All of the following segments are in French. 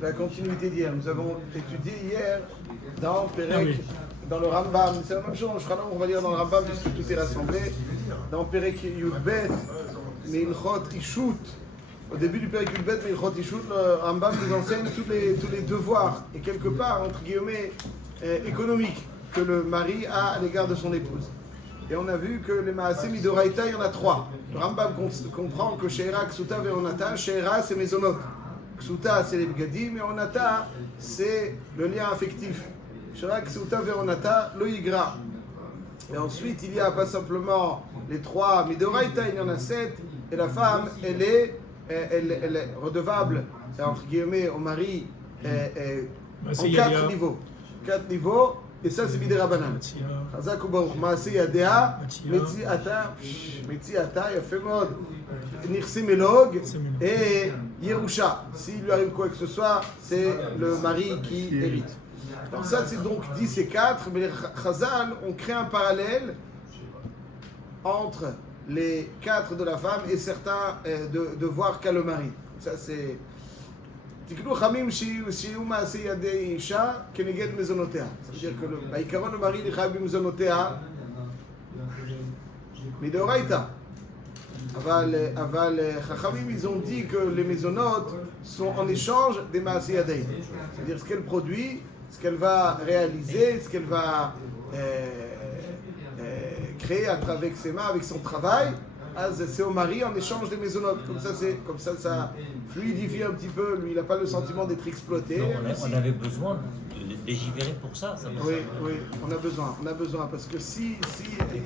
La continuité d'hier. Nous avons étudié hier dans Perek, dans le Rambam. C'est la même chose, on va lire dans le Rambam puisque tout est rassemblé. Dans Perek Yudbet, Milchot Ishut. Au début du Perek Yudbet, Milchot Ishut, le Rambam nous enseigne tous les devoirs et quelque part, entre guillemets, économiques que le mari a à l'égard de son épouse. Et on a vu que les Maaseh Midoraita, il y en a 3. Le Rambam comprend que Sheira, Ksuta, Veonata, Sheira, c'est Mezonot. Ksuta, c'est les Bgadim, et Onata, c'est le lien affectif. Sheira, Ksuta, Veonata, le Yigra. Et ensuite, il y a pas simplement les 3 Midoraita, il y en a 7. Et la femme, elle est redevable, entre guillemets, au mari, en 4 niveaux. 4 niveaux. Et ça, c'est Bidé Rabbanan. Chazak ou Baruch. Maaseh Yadea, Metziata, Metziata, Yafé Mod, Nirse Melog et Yerusha. S'il lui arrive quoi que ce soit, c'est le mari qui hérite. Alors ça, c'est donc 10 et 4, mais les Chazal ont créé un parallèle entre les 4 de la femme et certains devoirs qu'a le mari. Ça, c'est... תקנו חמים שיהיו מעשי ידי אישה כנגד מזונותיה. בעיקרון המרי לחייב במזונותיה מדאורייתא. אבל חכמים, ils ont dit que les maisonnotes sont en échange des מעשי ידי. C'est-à-dire ce qu'elle produit, ce qu'elle va réaliser, ce qu'elle va créer avec ses mains, avec son travail. C'est au mari en échange des maisonnotes. Comme ça, ça fluidifie un petit peu. Lui, il n'a pas le sentiment d'être exploité. Non, on avait besoin de légiférer pour ça. Oui, on a besoin. Parce que si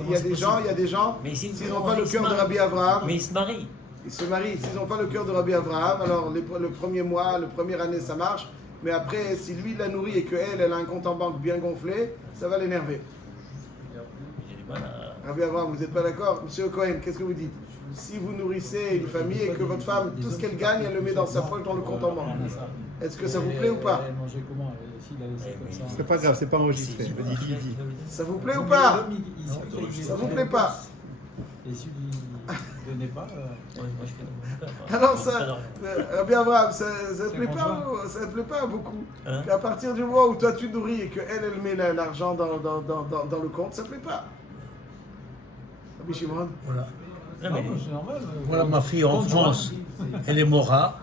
il y a des gens, s'ils n'ont pas le cœur de Rabbi Avraham, mais ils se marient. S'ils n'ont pas le cœur de Rabbi Avraham, alors le premier mois, la première année, ça marche. Mais après, si lui la nourrit et qu'elle a un compte en banque bien gonflé, ça va l'énerver. J'ai du mal à... Rabbi Avraham, vous n'êtes pas d'accord? Monsieur Cohen, qu'est-ce que vous dites? Si vous nourrissez une famille et que votre femme, tout ce qu'elle gagne, elle le met dans sa poche, dans le compte en banque, est-ce que ça vous plaît ou pas? C'est pas grave, c'est pas enregistré. Je me dis Lydie. Ça vous plaît ou pas? Ça vous plaît pas? Et si vous ne donnez pas, alors ça, Rabbi Avraham, ça te plaît pas beaucoup? Qu'à partir du moment où toi tu nourris et qu'elle met l'argent dans le compte, ça te plaît pas? Rabbi Shimon? Voilà. Non, mais... c'est normal. Voilà ma fille en France, elle est mora.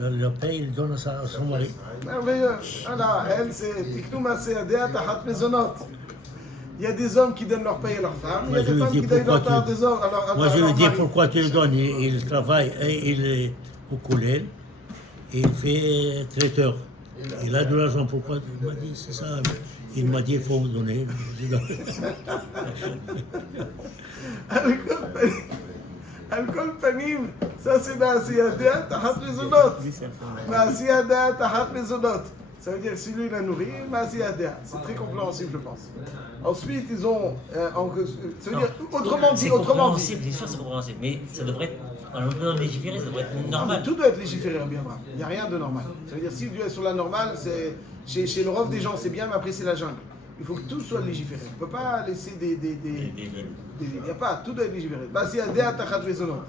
Je la paye, il donne à son mari. Merveilleux. Voilà, elle c'est Tiknou Maaseh Yadea Tahat Mezonot. Il y a des hommes qui donnent leur paye à leur femme, il y a des femmes qui donnent leur paye à des hommes. Moi je lui dis pourquoi tu le donnes. Il travaille, il est au collège, et il fait traiteur. Il a de l'argent, pourquoi? Il m'a dit, c'est ça. Il m'a dit, il faut me donner. Al-Kol Panim, ça c'est Maaseh Yadea Tahat Mezonot. Maaseh Yadea Tahat Mezonot. Ça veut dire que si lui l'a nourri, Maaseh Yadea. C'est très compréhensible, je pense. Ensuite, ils ont. Ça veut dire, autrement dit. C'est compréhensible, c'est sûr, c'est compréhensible. Mais ça devrait être. On a besoin de légiférer, ça devrait être normal. Tout doit être légiféré, bien vrai. Il n'y a rien de normal. Ça veut dire, si Dieu est sur la normale, c'est. Chez le rove des gens, c'est bien, mais après, c'est la jungle. Il faut que tout soit légiféré. On ne peut pas laisser des. Il n'y a pas, tout doit être légiféré. Maaseh Yadea Tahat Mezonot.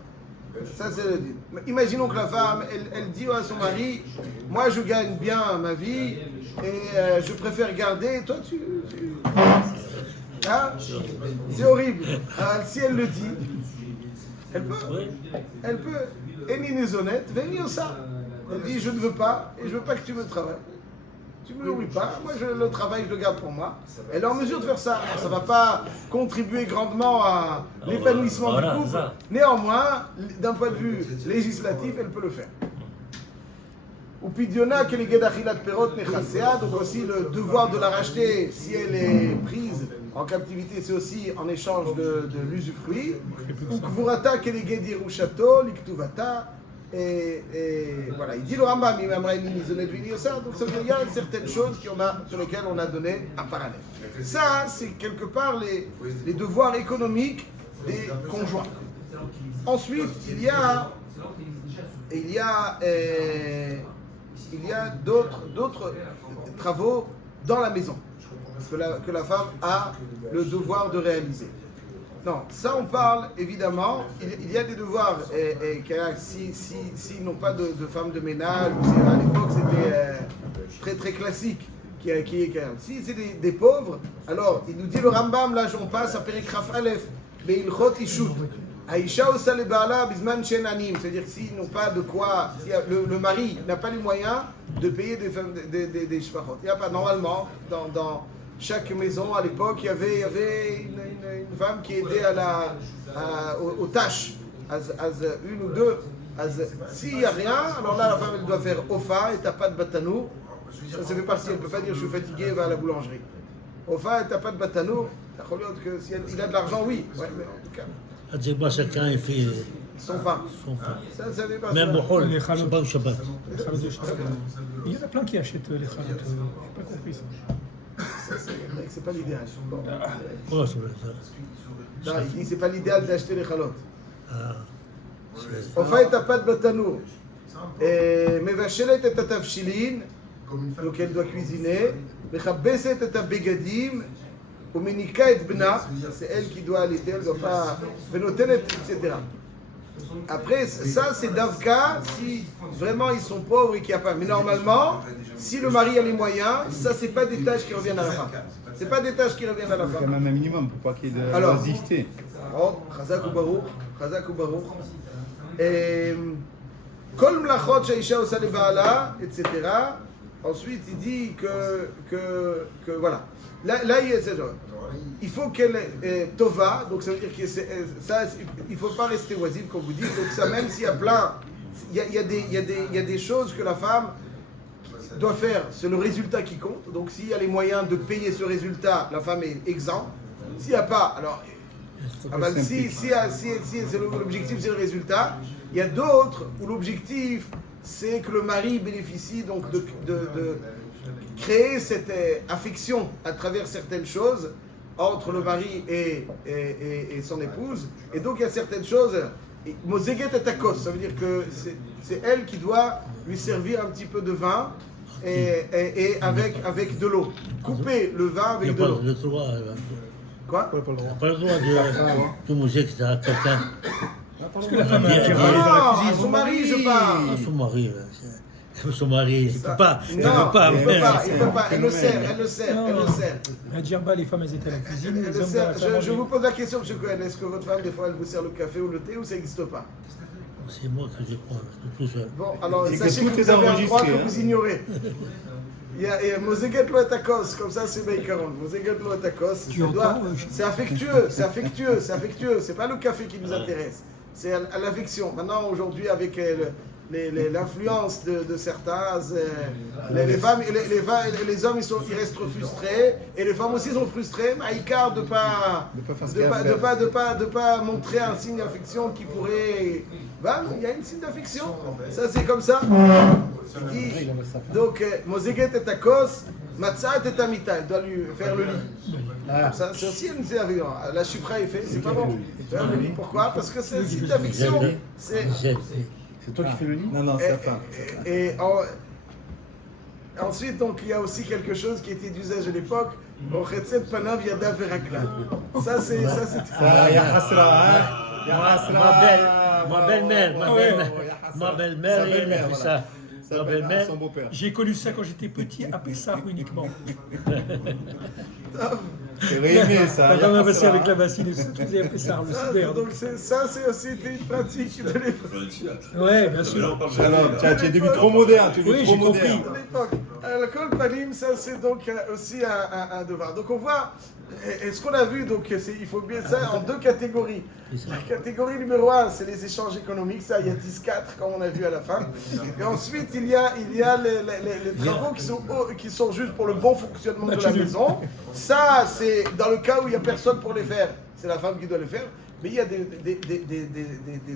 Ça, c'est le dit. Imaginons que la femme, elle dit à son mari, moi je gagne bien ma vie et je préfère garder. Toi, hein? C'est horrible. Alors, si elle le dit, elle peut. Elle est honnête, venez ça. Elle dit, je ne veux pas et je ne veux pas que tu me travailles. Tu ne me nourris pas, moi le travail je le garde pour moi. Elle est en mesure de faire ça. Ça ne va pas contribuer grandement à l'épanouissement du couple. Néanmoins, d'un point de vue législatif, elle peut le faire. Ou pidiona keleged achilat perot nechasea, donc aussi le devoir de la racheter si elle est prise en captivité, c'est aussi en échange de l'usufruit. Ou kvurata keleged yerushato liktuvata. Et voilà, il dit le Rambam, donc ça veut dire qu'il y a certaines choses sur lesquelles on a donné un parallèle. Ça, c'est quelque part les devoirs économiques des conjoints. Ensuite, il y a d'autres travaux dans la maison que la femme a le devoir de réaliser. Non, ça on parle évidemment. Il y a des devoirs. S'ils n'ont pas de femme de ménage, à l'époque c'était très très classique. Si c'est des pauvres, alors il nous dit le Rambam, là on passe à Perikraf Aleph, mais il chot ishut. Aïcha osa le baala bisman shen anim, c'est-à-dire que s'ils n'ont pas de quoi, si le mari n'a pas les moyens de payer des shpachot. Il n'y a pas, normalement, dans chaque maison à l'époque, il y avait une femme qui aidait aux tâches, une ou deux. S'il n'y a rien, alors là la femme elle doit faire ofa et t'as pas de batanou. Ça fait partie, elle ne peut pas dire je suis fatigué, va à la boulangerie. Ofa et t'as pas de batanou, il a de l'argent, oui, ouais, mais en tout cas. C'est pas chacun il fait Son pain. son pain. Ça fait pas Même ça. Bohol, Les c'est chalotes. pas au Shabbat. Les chalotes de Shabbat. Il y en a plein qui achètent les chalotes. J'ai pas compris ça. C'est pas l'idéal. Bon. Oh, c'est vrai, ça. Non, il dit c'est pas l'idéal d'acheter les chalotes. Ah, Ofa et t'as pas de batanou. Mevashelet et tatavshilin, donc elle doit cuisiner. Mechabeset et tabegadim. Ou menika et bna, c'est elle qui doit allaiter, elle ne doit pas. Venotelet, etc. Après, ça c'est Davka si vraiment ils sont pauvres et qu'il n'y a pas. Mais normalement, si le mari a les moyens, ça c'est pas des tâches qui reviennent à la femme. C'est pas des tâches qui reviennent à la Il y a femme. même un minimum pour pas qu'il y ait de Alors. oisiveté. Oh, Chazak ou Baruch, Chazak ou Baruch. Kol mlachot sheisha osa lebaala, etc. Ensuite, il dit que voilà. Là, il faut qu'elle est tova, donc ça veut dire que ça, il ne faut pas rester oisive, comme vous dites. Donc ça, même s'il y a plein, il y a des choses que la femme doit faire, c'est le résultat qui compte. Donc s'il y a les moyens de payer ce résultat, la femme est exempte. S'il n'y a pas, alors, si c'est l'objectif, c'est le résultat. Il y a d'autres où l'objectif, c'est que le mari bénéficie donc de créer cette affection à travers certaines choses entre le mari et son épouse. Et donc il y a certaines choses, Mozeget et takos, ça veut dire que c'est elle qui doit lui servir un petit peu de vin et avec de l'eau. Couper le vin il n'y avec a de pas l'eau. le droit. Quoi? Il n'y a pas le droit de musique à quelqu'un. Parce que la femme a Ah, géré Ah, dans la à cuisine. son mari, je parle. Ah, son mari, là, son mari, il ne peut pas. Il Non, peut pas. il peut pas. Elle le sert. À Djerba, les femmes, elles étaient à la cuisine. Elle Les le hommes sert. dans la salle à Je manger. vous pose la question, M. Cohen. Est-ce que votre femme, des fois, elle vous sert le café ou le thé ou ça n'existe pas? C'est moi que je prends, tout seul. Bon, alors Et que sachez tout que est vous avez un droit enregistré, que hein. vous ignorez. Il y a Mozeget lo et akos, comme ça c'est Baïkaron. Mozeget lo et akos. Tu entends, C'est affectueux, c'est pas le café qui nous intéresse, c'est à l'affection. Maintenant, aujourd'hui, avec l'influence de certains, les femmes, les hommes, ils restent frustrés, et les femmes aussi sont frustrées, mais à écart de pas montrer un signe d'affection qui pourrait. Ben, il y a un signe d'affection. Ça, c'est comme ça. Il dit, donc, Mozeget et Takos, Matzah et Tamita, il doit lui faire le lit. Comme ça, c'est aussi une avec la chifra est fait, c'est pas bon. Faire le lit, pourquoi? Parce que c'est un signe d'affection. C'est. C'est toi qui fais le lit? Non, c'est la femme. Ensuite, donc, il y a aussi quelque chose qui était d'usage à l'époque. Ochetset panav yada verakla. Ça, c'est. Ah, ya hasra, hein? Ya hasra. Ma belle-mère, elle a fait ça. Ma belle-mère, Son beau-père. J'ai connu ça quand j'étais petit, à Pessar uniquement. J'aurais aimé ça. La femme a passé avec la bassine et tout, faisait à Pessar, le super. Donc, ça, c'est aussi une pratique de l'époque. Ouais, bien sûr. Alors, tu es devenu trop moderne, tu es Oui, devenu trop j'ai compris. moderne. De l'époque. Le Kol Panim, ça c'est donc aussi un devoir. Donc on voit, et ce qu'on a vu, donc il faut bien ça en deux catégories. La catégorie numéro 1, c'est les échanges économiques, ça il y a 10-4 comme on a vu à la fin. Et ensuite il y a les travaux qui sont juste pour le bon fonctionnement de la maison. Ça c'est dans le cas où il n'y a personne pour les faire, c'est la femme qui doit les faire. Mais il y a des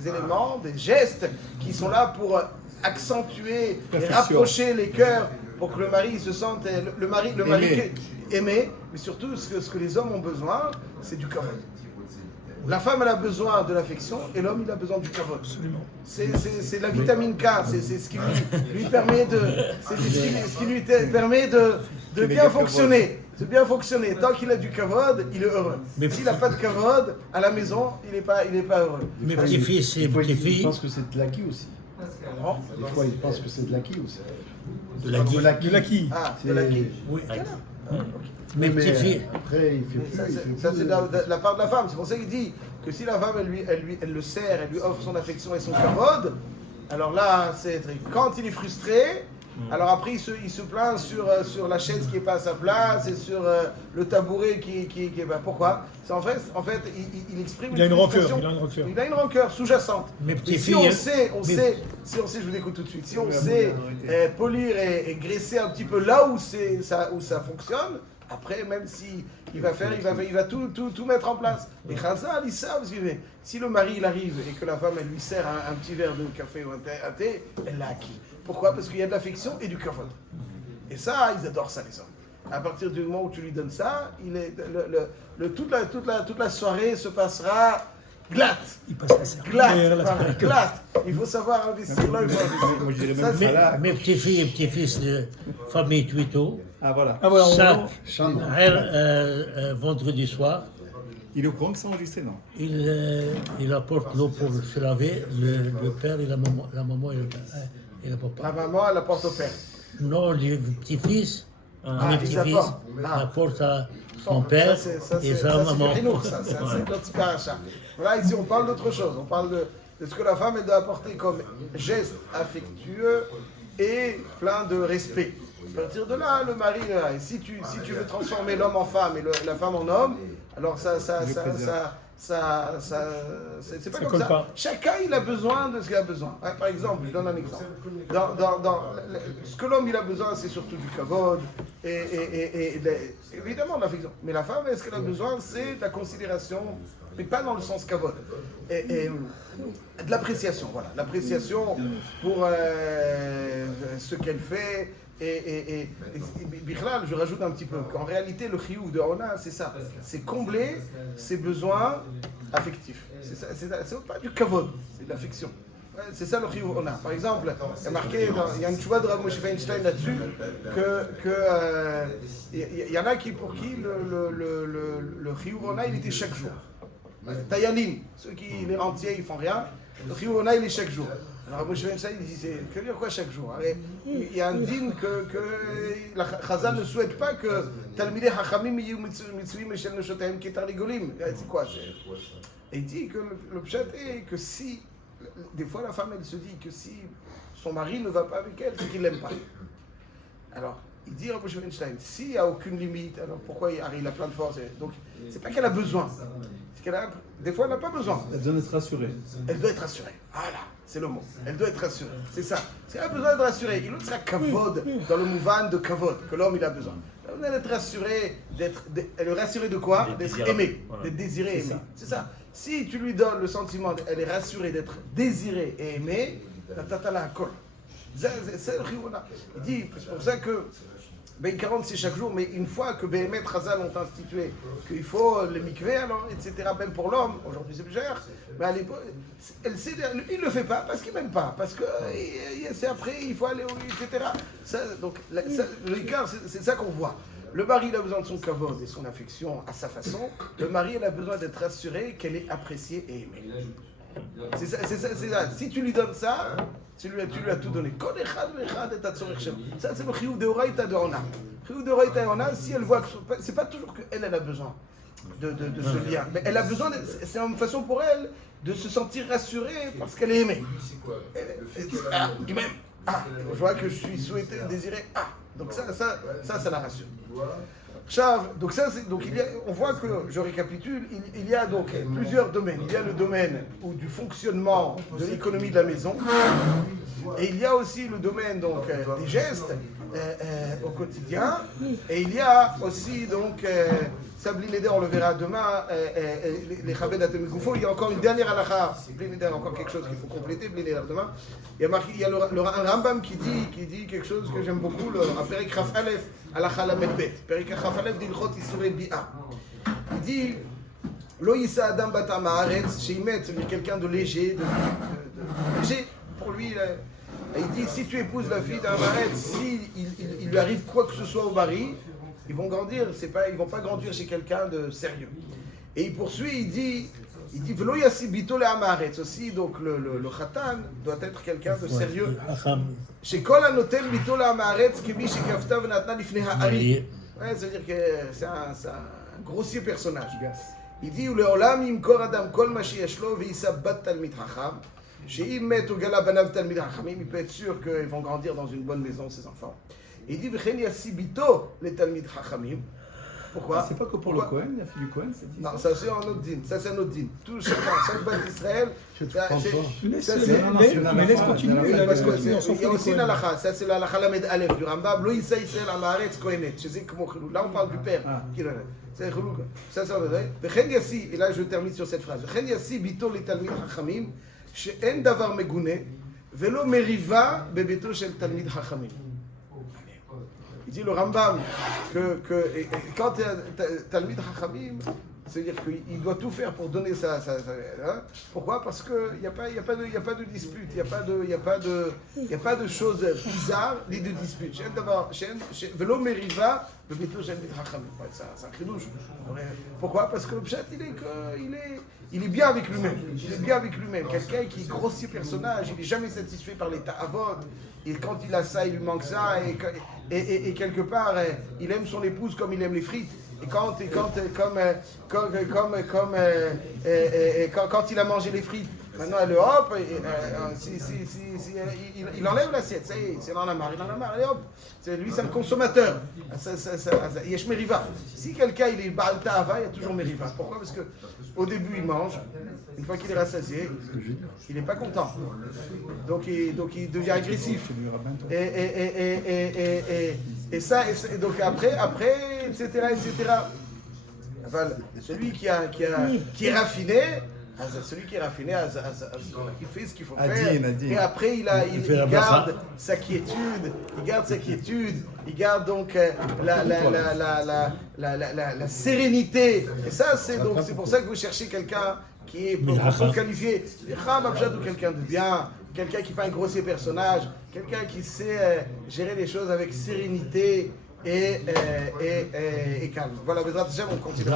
éléments, des gestes qui sont là pour accentuer et rapprocher les cœurs pour que le mari se sente, le mari aimé, mais surtout ce que les hommes ont besoin, c'est du kavod. La femme elle a besoin de l'affection et l'homme il a besoin du kavod. Absolument. C'est la vitamine K, c'est ce qui lui permet de, c'est ce qui lui permet de bien fonctionner. de bien fonctionner. Tant qu'il a du kavod, il est heureux. Mais- S'il n'a pas de kavod, à la maison, il n'est pas heureux. Mes petits-fils et Des fois, ils petites-filles, pensent que c'est de l'acquis aussi. Non. Des fois, ils pensent que c'est de l'acquis aussi. de la guille. De l'acquis. Ah, C'est- de l'acquis. Oui. Ah, ok. Mes Mais petits-filles, après, il fait plus. Ça, il c'est- fait ça, plus c'est de- de la part de la femme. C'est pour ça qu'il dit que si la femme, elle le sert, elle lui offre son affection et son kavod, alors là, c'est quand il est frustré, alors après, il se plaint sur la chaise qui n'est pas à sa place et sur le tabouret qui est pas. Pourquoi? C'est en fait, il exprime Il a une rancœur, frustration. il a une rancœur. Il a une rancœur sous-jacente. Mes Mais petites si filles, on hein. sait, je vous écoute tout de suite, si on sait polir et graisser un petit peu là où ça fonctionne, après, même si il va tout mettre en place. Et Khazal, ils savent, parce que si le mari il arrive et que la femme elle lui sert un petit verre de café ou un thé, elle l'a acquis. Pourquoi? Parce qu'il y a de l'affection et du kavod. Et ça, ils adorent ça, les hommes. À partir du moment où tu lui donnes ça, toute la soirée se passera glatte. Il passe la serre. Glatte, Derrière la voilà, serre. glatte. Il faut savoir investir là, il faut investir. Moi, je dirais Ça, même c'est- ça là. mes petits-filles et petits-fils de famille Twito, Ah voilà. Ah voilà, chaque Chambre. vendredi soir, Il est au courant que c'est enregistré, non? il apporte l'eau pour se laver, le père et la maman et le père, et le papa. La maman, elle apporte au père. Non, les petits-fils, Ah, mes ils petits-fils apportent. Ah. apportent à son Bon, père ça, c'est- et ça, sa c'est maman. du Hinour, ça, c'est notre paracha. Voilà, ici, on parle d'autre chose. On parle de ce que la femme elle doit apporter comme geste affectueux et plein de respect. À partir de là, le mari, et si tu veux transformer l'homme en femme et la femme en homme, alors c'est pas Ça comme colle ça. pas. Chacun, il a besoin de ce qu'il a besoin. Hein, par exemple, je donne un exemple. Ce que l'homme, il a besoin, c'est surtout du kavod évidemment de l'affection. Mais la femme, ce qu'elle a besoin, c'est de la considération, mais pas dans le sens kavod. Et de l'appréciation, voilà. L'appréciation pour ce qu'elle fait. Et Bichlal, je rajoute un petit peu qu'en réalité, le chiyuv de Ona, c'est ça. C'est combler ses besoins affectifs. C'est pas du kavod, c'est de l'affection. Ouais, c'est ça le chiyuv Ona. Par exemple, il y a marqué, il y a une chouva de Rav Moshe Feinstein là-dessus, il y en a pour qui le chiyuv Ona, il était chaque jour. Tayanim, ceux qui, les rentiers, ils font rien. Le chiyuv Ona, il est chaque jour. Alors Moshe Feinstein, il dit, que dire quoi chaque jour? Il y a un din que la Chazal ne souhaite pas que Talmidei Hachamim yiyu mitzuim meshel neshotahem ketar ligolim. C'est quoi? Et il dit que le pshat est que si, des fois la femme elle se dit que si son mari ne va pas avec elle, c'est qu'il l'aime pas. Alors, il dit à Moshe Feinstein, s'il n'y a aucune limite, alors pourquoi il a plein de force? Donc, c'est pas qu'elle a besoin. C'est qu'elle a, des fois, elle n'a pas besoin. Elle a besoin d'être rassurée. Elle doit être rassurée. Voilà, c'est le mot. Elle doit être rassurée. C'est ça. Si elle a besoin d'être rassurée, il sera kavod dans le mouvan de kavod que l'homme il a besoin. Elle a besoin d'être rassurée, elle est rassurée de quoi? D'être désirable. aimée, Voilà. d'être désirée, C'est aimée. ça. C'est ça. Si tu lui donnes le sentiment, elle est rassurée d'être désirée et aimée, la tatala colle. C'est le chiyuv. Il dit, c'est pour ça que Ben 40 c'est chaque jour, mais une fois que Béhémet Chazal ont institué qu'il faut les mikveh, alors, etc., même pour l'homme, aujourd'hui c'est plus cher, mais à l'époque, il ne le fait pas parce qu'il m'aime pas, parce que c'est après, il faut aller, etc. Ça, donc, le Icar, c'est ça qu'on voit. Le mari, il a besoin de son kavod et son affection à sa façon. Le mari, il a besoin d'être rassuré qu'elle est appréciée et aimée. C'est ça. Si tu lui donnes ça, tu lui as tout donné. Ça, c'est le chiyuv de Horaïta de Ona. Le chiyuv de Horaïta de Ona, si elle voit que c'est pas toujours qu'elle a besoin de ce lien, mais elle a besoin, c'est une façon pour elle de se sentir rassurée parce qu'elle est aimée. Ah, il m'aime. Ah, je vois que je suis souhaité, désiré. Ah, donc ça la rassure. Donc on voit que, je récapitule, il y a donc plusieurs domaines. Il y a le domaine du fonctionnement de l'économie de la maison, et il y a aussi le domaine donc des gestes au quotidien, et il y a aussi donc ça Bli Neder, on le verra demain, les Chabed Atem Goufo. Il y a encore une dernière halakha, Bli Neder, encore quelque chose qu'il faut compléter, Bli Neder demain. Il y a un Rambam qui dit quelque chose que j'aime beaucoup, le Perek Chaf Aleph, halakha lamed bet. Perek Chaf Aleph d'Ilchot Isurei Bi'a. Il dit Lo yisa adam batam haaretz sheimet, c'est-à-dire quelqu'un de léger, de léger. Pour lui, il dit si tu épouses la fille d'un haaretz, si il lui arrive quoi que ce soit au mari, ils vont grandir, ils vont pas grandir chez quelqu'un de sérieux. Et il poursuit, il dit Velo yassi bito le'amaretz aussi, donc le khatan doit être quelqu'un de sérieux. Chez kol hanoten bito le'amaretz kemi shekafta v'natna lifnei ha'ari. Ouais, c'est-à-dire que c'est un grossier personnage. Il dit Uleolam yimkor adam kol ma sheyesh lo ve'yisa bat talmid chacham. She'im met ugala banav talmid chachamim. Il peut être sûr qu'ils vont grandir dans une bonne maison, ses enfants. Il dit V'chen yassi bito le talmid chachamim. Pourquoi? C'est pas que pour le Cohen, la fille du Cohen, cette histoire. Non, ça c'est un autre din. Ça c'est un autre din. Tout chacun, chaque bâtiment d'Israël. Mais laisse continuer. Parce qu'il y a aussi une halakha. Ça c'est la halakha lamed aleph du Rambam. Lo yisa Israël amaretz kohenet. Là on parle du père. C'est chelou. Ça c'est un autre. V'chen yassi. Et là je termine sur cette phrase. V'chen yassi bito le talmid chachamim. She'en davar megune. Velo meriva bebeto shel talmid chachamim. Il dit le Rambam que quand Talmid Chachamim, c'est-à-dire qu'il doit tout faire pour donner ça. Hein? Pourquoi? Parce qu'il n'y a pas de dispute, il n'y a pas de choses bizarres ni de dispute. Velo meriva bebeto Talmid Chachamim. C'est un chidouche. Pourquoi? Parce que le pshat il est bien avec lui-même. Il est bien avec lui-même. Quelqu'un qui est grossier personnage, il n'est jamais satisfait par l'état avot. Et quand il a ça, il lui manque ça. Et quelque part, il aime son épouse comme il aime les frites. Et quand il a mangé les frites, maintenant elle hop, il enlève l'assiette. Ça y est, il en a marre, allez hop. Lui, c'est un consommateur. Yesh meriva. Si quelqu'un il est Baal Ta'ava, il y a toujours meriva. Pourquoi? Parce qu'au début, il mange. Une fois qu'il est rassasié, il n'est pas content. Donc il devient agressif. Et ça, donc après, etc. Enfin, celui qui est raffiné, celui qui est raffiné, il fait ce qu'il faut faire. Et après, il garde sa quiétude. Il garde donc la sérénité. Et ça, c'est pour ça que vous cherchez quelqu'un qui est pour qualifier quelqu'un de bien, quelqu'un qui n'est pas un grossier personnage, quelqu'un qui sait gérer les choses avec sérénité et calme. Voilà, Bezrat Hashem, on continue.